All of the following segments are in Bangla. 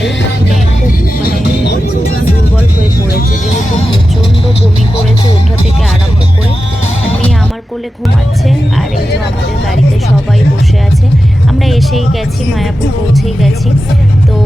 মানে দুর্বল হয়ে পড়েছে যেহেতু প্রচণ্ড বমি করেছে ওঠা থেকে আরম্ভ করে মেয়ে আমার কোলে ঘুমাচ্ছে, আর এই যে আমাদের গাড়িতে সবাই বসে আছে, আমরা এসেই গেছি মায়াপুর পৌঁছেই গেছি। তো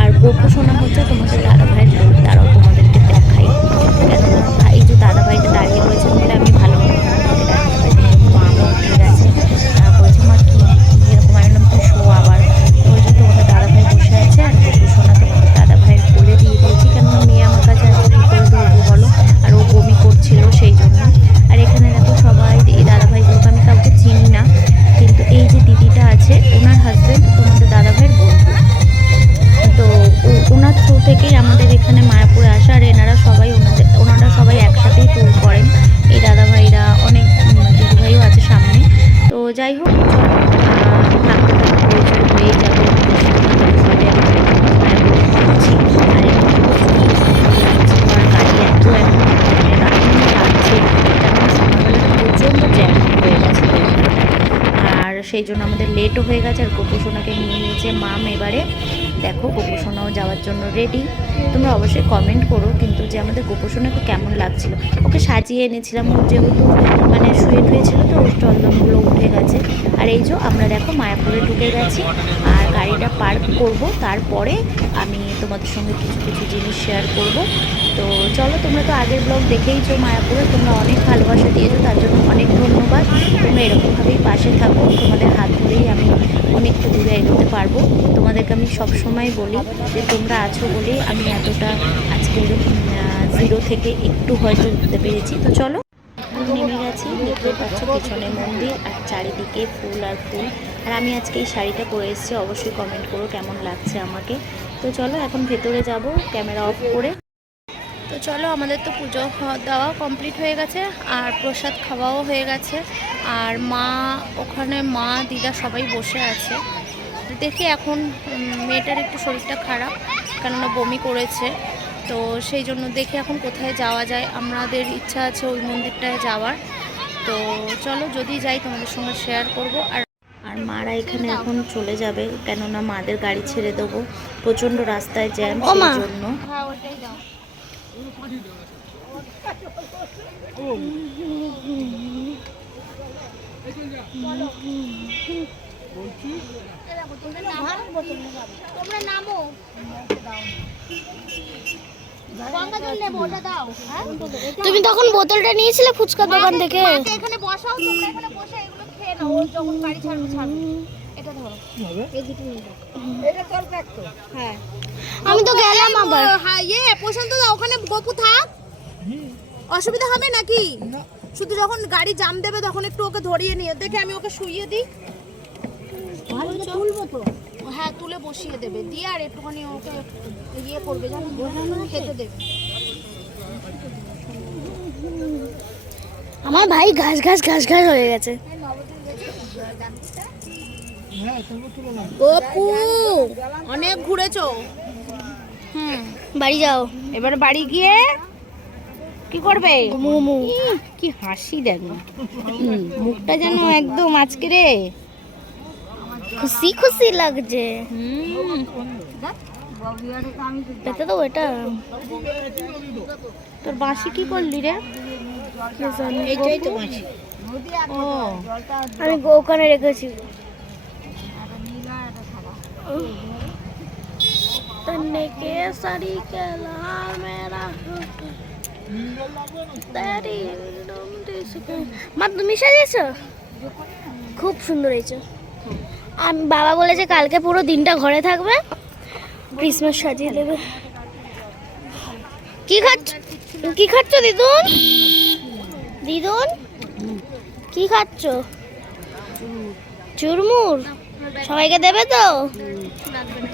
আর গোপু শোনা হচ্ছে তোমাদের দাদা ভাইয়ের বোন তারাও তোমাদেরকে দেখাই এই যে দাদা সেই জন্য আমাদের লেটও হয়ে গেছে আর গোপুসোনাকে নিয়ে নিয়েছে মাম এবারে। দেখো গোপুসোনাও যাওয়ার জন্য রেডি তোমরা অবশ্যই কমেন্ট করো কিন্তু যে আমাদের গোপুসোনাকে কেমন লাগছিল। ওকে সাজিয়ে এনেছিলাম, ওর যেহেতু মানে শুয়ে টুয়ে ছিল তো, ওর চন্দনগুলো উঠে গেছে। আর এই যে আমরা দেখো, মায়াপুরে ঢুকে গেছি। আর গাড়িটা পার্ক করব, তারপরে আমি তোমাদের সঙ্গে কিছু কিছু জিনিস শেয়ার করব। তো চলো, তোমরা তো আগের ব্লগ দেখেইছো মায়াপুরে, তোমরা অনেক ভালোবাসা দিয়েছ, তার জন্য অনেক ধন্যবাদ। তোমরা এরকমভাবেই পাশে থাকো, তোমাদের হাত ধরেই আমি অনেকটা দূরে এগোতে পারব। তোমাদেরকে আমি সব সময় বলি যে, তোমরা আছো বলেই আমি এতটা আজকে জিরো থেকে একটু হয়তো উঠতে পেরেছি। তো চলো, নেমে গেছি দেখতে পাচ্ছ পিছনে মন্দির আর চারিদিকে ফুল আর ফুল। আর আমি আজকে এই শাড়িটা পরে এসেছি, অবশ্যই কমেন্ট করো কেমন লাগছে আমাকে। তো চলো এখন ভেতরে যাব ক্যামেরা অফ করে। তো চলো, আমাদের তো পুজো দেওয়া কমপ্লিট হয়ে গেছে, আর প্রসাদ খাওয়াও হয়ে গেছে। আর মা, ওখানে মা, দিদা সবাই বসে আছে। দেখি এখন মেয়েটার একটু শরীরটা খারাপ, কেননা বমি করেছে। তো সেই জন্য দেখি এখন কোথায় যাওয়া যায়। আমাদের ইচ্ছা আছে ওই মন্দিরটায় যাওয়ার। তো চলো, যদি যাই তোমাদের সঙ্গে শেয়ার করব। আর আর মারা এখানে এখন চলে যাবে কেননা মাদের গাড়ি ছেড়ে দেবো। প্রচণ্ড রাস্তায় জ্যাম সেই জন্য হ্যাঁ তোমরা নামো। হ্যাঁ? তুমি তখন বোতলটা নিয়েছিলে ফুচকার দোকান থেকে? এখানে বসাও তোমরা এখানে বসে এগুলো খেয়ে নাও ও যখন গাড়ি ছাড়বে ছাড়বে। এটা ধরো। এই দুটো নিয়ে এটা তোর তো। হ্যাঁ। আমি তো গেলাম আবার। হ্যাঁ ইয়ে প্রশান্ত দা ওখানে গপু থাক। অসুবিধা হবে নাকি? শুধু যখন গাড়ি জাম দেবে তখন একটু ওকে ধরিয়ে নিয়ে দেখে আমি ওকে শুইয়ে দিই। তুলবো তো। হ্যাঁ তুলে বসিয়ে দেবে। দিয়ে আর একটুখানি ওকে ইয়ে করবে জানো? খেতে দেবে। আমার ভাই ঘাস ঘাস ঘাস ঘাস হয়ে গেছে। গপু অনেক ঘুরেছো? হুম বাড়ি যাও। এবার বাড়ি গিয়ে কি করবে? কি হাসি দেখ। মুখটা যেন একদম আজকে রে। খুশি খুশি লাগছে। পেতে তো এটা। তোর বাঁশি কি করলি রে? এইটাই তো মাছি ও আমি ওখানে রেখেছি। तन्ने के सरी के लाल मेरा তেরি ডুম ডিসকে মা তুমি সাজিয়েছো খুব সুন্দর হয়েছে আমি বাবা বলেছে কালকে পুরো দিনটা ঘরে থাকবে ক্রিসমাস সাজিয়ে দেবে কি খাচ্ছ কি খাচ্ছ দিদুন দিদুন কি খাচ্ছ চুরমুর সবাইকে দেবে তো?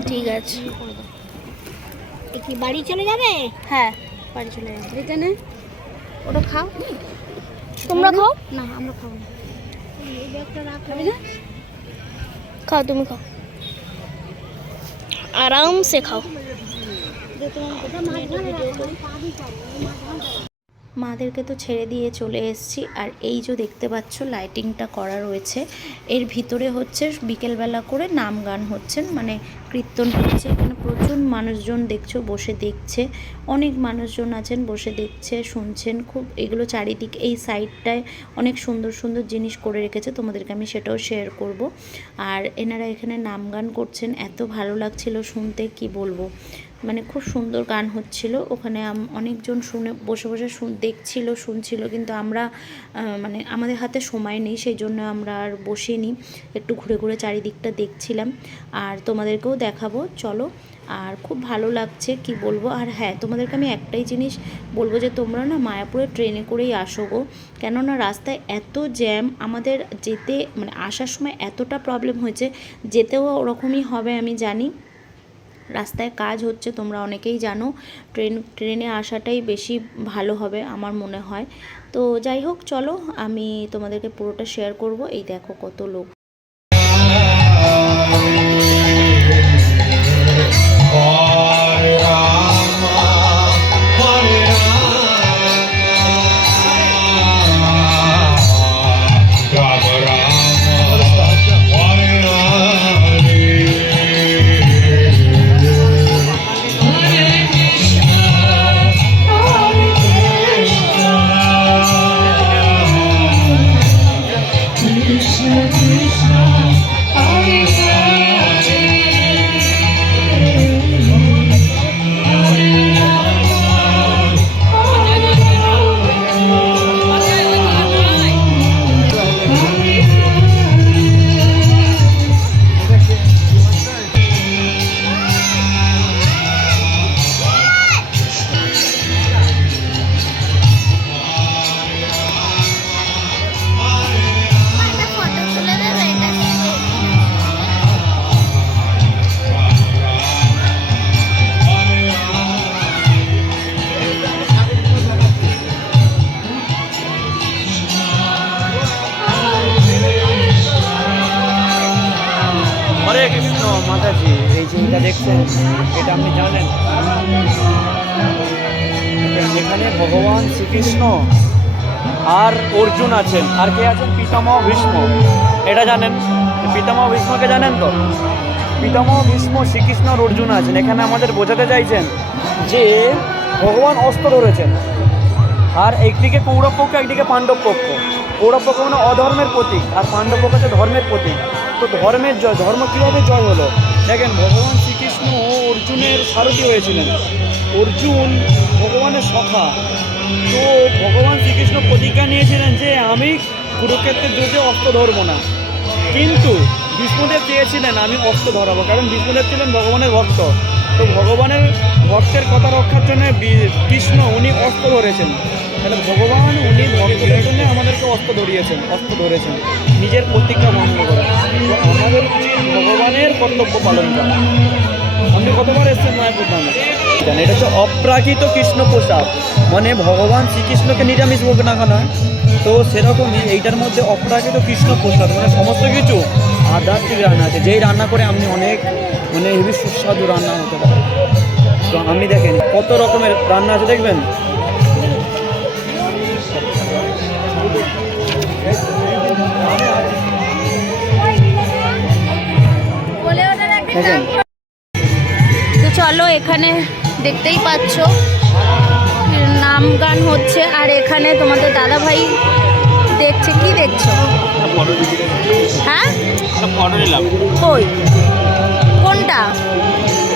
ঠিক আছে। কি বাড়ি চলে যাবে? হ্যাঁ বাড়ি চলে যাবে। এখানে ওটা খাও। তোমরা খাও? না আমরা খাব না। খাও তুমি খাও। আরাম সে খাও যে তোমার কথা মাছ ধরে রাখো মাদেরকে তো ছেড়ে দিয়ে চলে এসেছি। আর এই যে দেখতে পাচ্ছ লাইটিংটা করা রয়েছে। এর ভিতরে হচ্ছে বিকেলবেলা করে নাম গান হচ্ছেন মানে কীর্তন হচ্ছে। এখানে প্রচুর মানুষজন দেখছ, বসে দেখছে। অনেক মানুষজন আছেন, বসে দেখছে, শুনছেন। খুব এগুলো চারিদিক, এই সাইডটায় অনেক সুন্দর সুন্দর জিনিস করে রেখেছে। তোমাদেরকে আমি সেটাও শেয়ার করব। আর এনারা এখানে নাম গান করছেন। এত ভালো লাগছিল শুনতে, কি বলব? মানে খুব সুন্দর গান হচ্ছিল। ওখানে অনেকজন শুনে, বসে বসে দেখছিল, শুনছিল, কিন্তু আমরা মানে আমাদের হাতে সময় নেই সেই জন্য আমরা আর বসিনি। একটু ঘুরে ঘুরে চারিদিকটা দেখছিলাম। আর তোমাদেরকেও দেখাবো, চলো। আর খুব ভালো লাগছে, কি বলব? আর হ্যাঁ তোমাদেরকে আমি একটাই জিনিস বলব যে, তোমরা না মায়াপুরে ট্রেনে করেই আসো গো। কেননা রাস্তায় এত জ্যাম, আমাদের যেতে মানে আসার সময় এতটা প্রবলেম হয়েছে, যেতেও ওরকমই হবে আমি জানি। রাস্তায় কাজ হচ্ছে, তোমরা অনেকেই জানো, ট্রেন, ট্রেনে আসাটাই বেশি ভালো হবে আমার মনে হয়। তো যাই হোক, চলো আমি তোমাদেরকে পুরোটা শেয়ার করব। এই দেখো কত লোক। মাতাজি, এই এটা দেখছেন, এটা আপনি জানেন? এখানে ভগবান শ্রীকৃষ্ণ আর অর্জুন আছেন। আর কে আছেন? পিতামহ, ভীষ্ম। এটা জানেন? পিতামহ, ভীষ্মকে জানেন তো? পিতামহ, ভীষ্ম, শ্রীকৃষ্ণ আর অর্জুন আছেন। এখানে আমাদের বোঝাতে চাইছেন যে ভগবান অস্ত্র ধরেছেন। আর একদিকে কৌরব পক্ষ, একদিকে পাণ্ডব পক্ষ। কৌরব পক্ষ মানে অধর্মের প্রতীক। আর পাণ্ডব পক্ষ হচ্ছে ধর্মের প্রতীক। তো ধর্মের জয়, ধর্ম কীভাবে জয় হলো? দেখেন, ভগবান শ্রীকৃষ্ণ অর্জুনের সারথি হয়েছিলেন। অর্জুন ভগবানের সখা। তো ভগবান শ্রীকৃষ্ণ প্রতিজ্ঞা নিয়েছিলেন যে, আমি কুরুক্ষেত্রের যুদ্ধে অস্ত্র ধরবো না। কিন্তু বিষ্ণুদেব চেয়েছিলেন, আমি অস্ত্র ধরাবো, কারণ বিষ্ণুদেব ছিলেন ভগবানের ভক্ত। তো ভগবানের ভক্তের কথা রক্ষার জন্য বি- কৃষ্ণ, উনি অস্ত্র ধরেছেন। তাহলে ভগবান উনি ভক্তদের জন্য আমাদেরকে অস্ত্র ধরিয়েছেন অস্ত্র ধরেছেন নিজের প্রতিজ্ঞা ভঙ্গ করে। আমাদের উচিত ভগবানের কর্তব্য পালন করা। আপনি কতবার এসেছেন মায়াপুর ধামে? জানেন, এটা হচ্ছে অপ্রাকৃত কৃষ্ণ প্রসাদ। মানে ভগবান শ্রীকৃষ্ণকে নিরামিষ ভোগ না খানা তো সেরকমই এইটার মধ্যে অপ্রাকৃত কৃষ্ণ প্রসাদ মানে সমস্ত কিছু। আধ্যাত্মিক রান্না আছে। যেই রান্না করে আপনি অনেক মানে হেবি সুস্বাদু রান্না হতে পারে। তো আপনি দেখেন কত রকমের রান্না আছে দেখবেন? একটা তো চলো এখানে দেখতেই পাচ্ছ নাম গান হচ্ছে আর এখানে তোমাদের দাদা ভাই দেখছে কি দেখছ? হ্যাঁ? কই? কোনটা?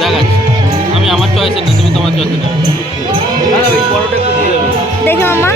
দেখাচ্ছি। আমি আমার না তুমি তোমার না দেখে মামা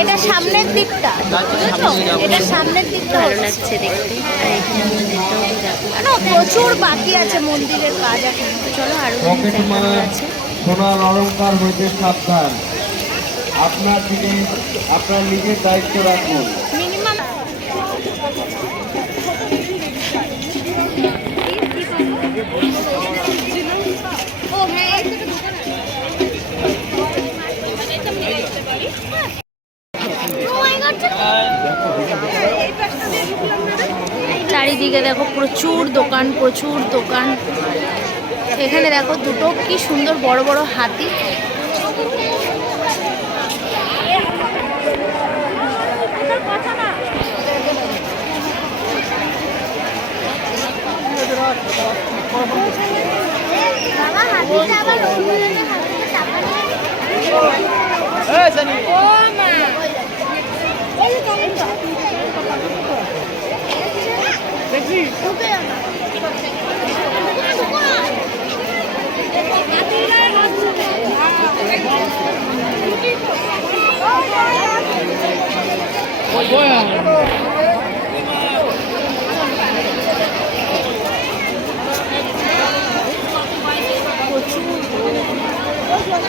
এটা সামনের দিকটা বুঝেছ? এটা সামনের দিকটা ভালো লাগছে দেখতে। দেখো না প্রচুর বাকি আছে মন্দিরের কাজ এখন তো চলো আরও আছে। সোনার অলঙ্কার হইতে সাবধান। আপনার দিকে আপনার নিজের দায়িত্ব রাখুন। চারিদিকে দেখো প্রচুর দোকান প্রচুর দোকান। এখানে দেখো দুটো কি সুন্দর বড় বড় হাতি। ও মা এই যে টমেটো দেখি ঢুকে যাবে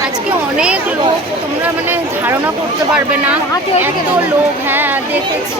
আজকে অনেক লোক তোমরা মানে ধারণা করতে পারবে না। এত লোক হ্যাঁ দেখেছি।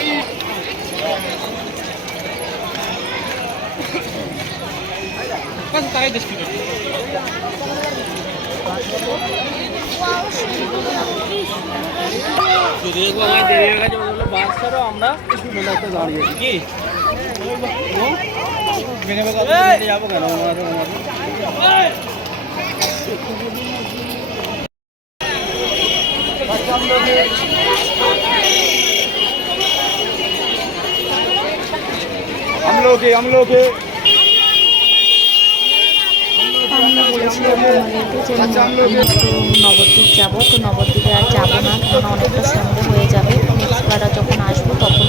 যদি দেখবো আমার দেরি হয়ে গেছে বলে বাস ছাড়ো আমরা মেলাতে দাঁড়িয়ে আছি কি ভেঙে ভেঙে যাবো কেন আমাদের আমাদের हम लोग हम लोग নবদ্বীপ যাব তো নবদ্বীপে আর যাব না কারণ অনেকটা সন্ধে হয়ে যাবে নেক্সট বার যখন আসব তখন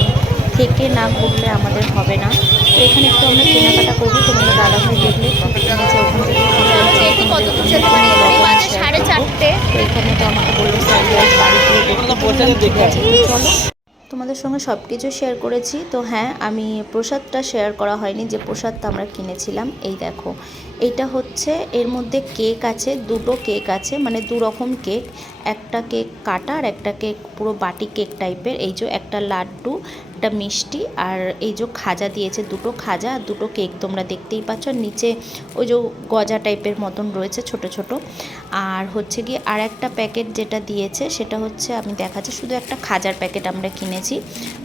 থেকে না ঘুরলে আমাদের হবে। না তো এখানে একটু আমরা কেনাকাটা করব তোমাদের দাদাভাই দেখলে এখানে তো আমাকে বলল চলো। তোমাদের সঙ্গে সব কিছু শেয়ার করেছি। তো হ্যাঁ আমি প্রসাদটা শেয়ার করা হয়নি, যে প্রসাদটা আমরা কিনেছিলাম। এই দেখো এইটা হচ্ছে, এর মধ্যে কেক আছে, দুটো কেক আছে মানে দু রকম কেক একটা কেক কাটা আর একটা কেক পুরো বাটি কেক টাইপের এই যে একটা লাড্ডু একটা মিষ্টি আর এই যে খাজা দিয়েছে, দুটো খাজা আর দুটো কেক তোমরা দেখতেই পাচ্ছ। নিচে ওই যে গজা টাইপের মতন রয়েছে ছোট ছোট। আর হচ্ছে কি আর একটা প্যাকেট যেটা দিয়েছে, সেটা হচ্ছে আমি দেখাচ্ছি, শুধু একটা খাজার প্যাকেট আমরা কিনেছি।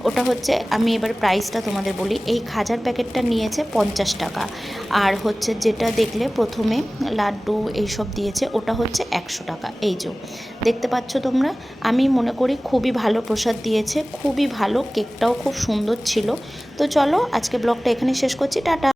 ওটা হচ্ছে আমি এবার প্রাইসটা তোমাদের বলি, এই খাজার প্যাকেটটা নিয়েছে পঞ্চাশ টাকা। আর হচ্ছে যেটা দেখলে প্রথমে লাড্ডু এইসব দিয়েছে, ওটা হচ্ছে একশো টাকা। এই যে, দেখতে পাচ্ছ তোমরা? আমি মনে করি খুবই ভালো প্রসাদ দিয়েছে, খুবই ভালো কেকটাও খুব সুন্দর ছিল। তো চলো আজকে ব্লগটা এখানে শেষ করছি। টাটা।